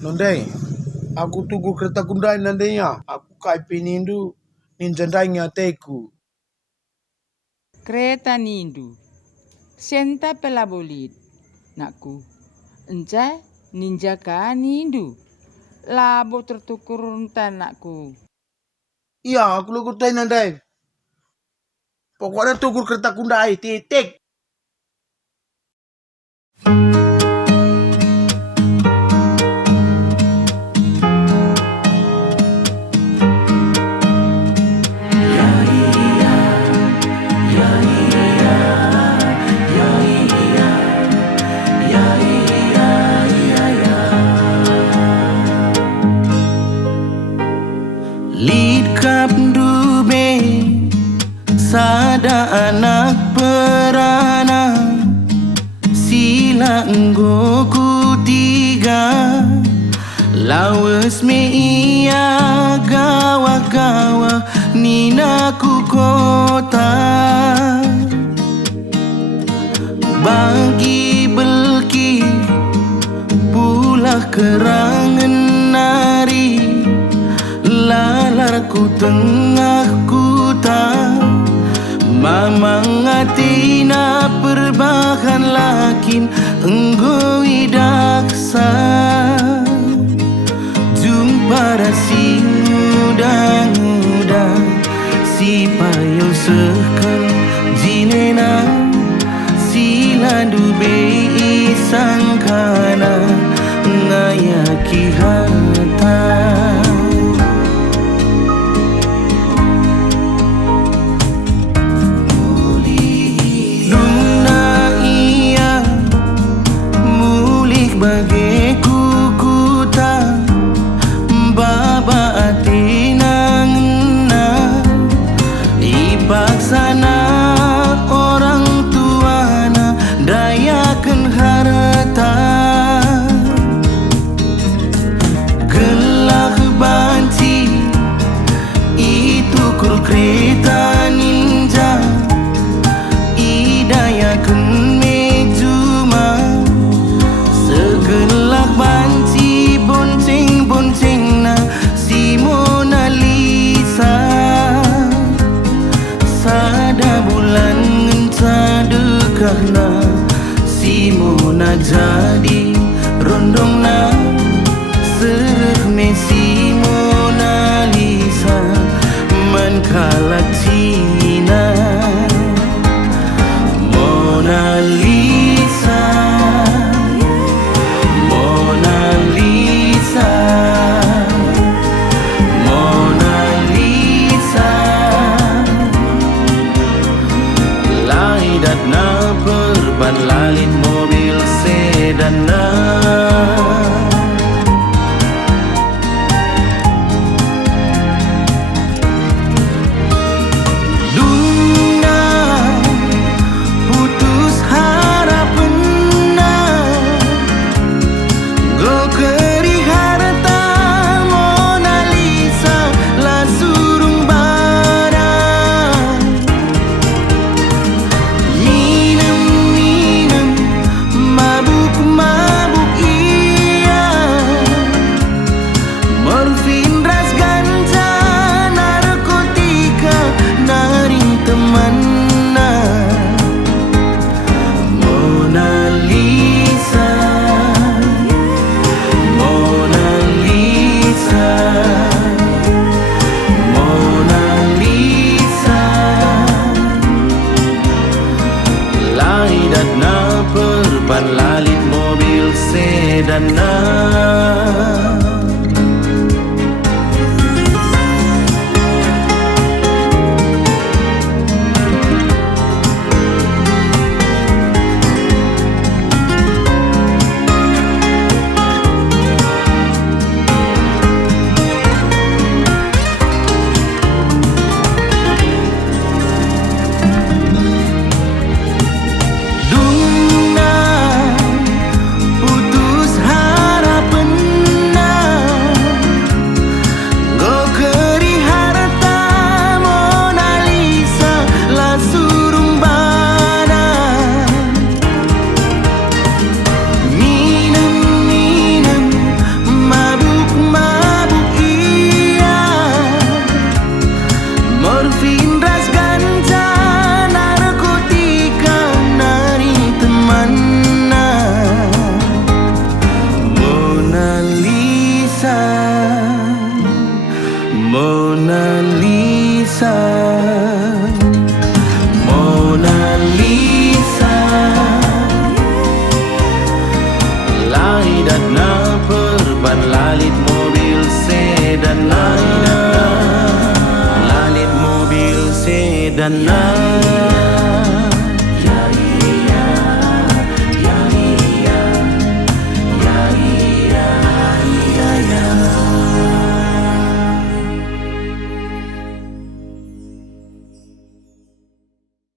Nondai, aku tunggu kereta kundai nandainya. Aku kai pinindu ninjandainya teku. Kereta nindu. Senta pela bolit. Nakku. Enca ninja ka nindu. Labo tertukur nakku. Iya, aku lugu tai nandai. Pokoknya tunggu kereta kundai, titik. Lidkap dube sada anak perana sila nggoku tiga lawas me iya gawa-gawa ninaku kota bagi belki pulah kerangan nari lalarku tengah kuta mamang atina perbahan lakin enggo idaksa jumpa rasi muda-muda si payo sekal jinena silandu be isangkana ngayaki harta bagi kukuta baba atina ngena ipaksana orang tuana dayakan harta gelak banci itu kur kereta ninja idayakan gelak banci bonceng-bonceng na si Mona Lisa sada bulan ngenca dekah na si Mona jadi rondong na sereh me si Mona Lisa menkalak Cina Mona Lisa na perban lalit mobil sedan na dan na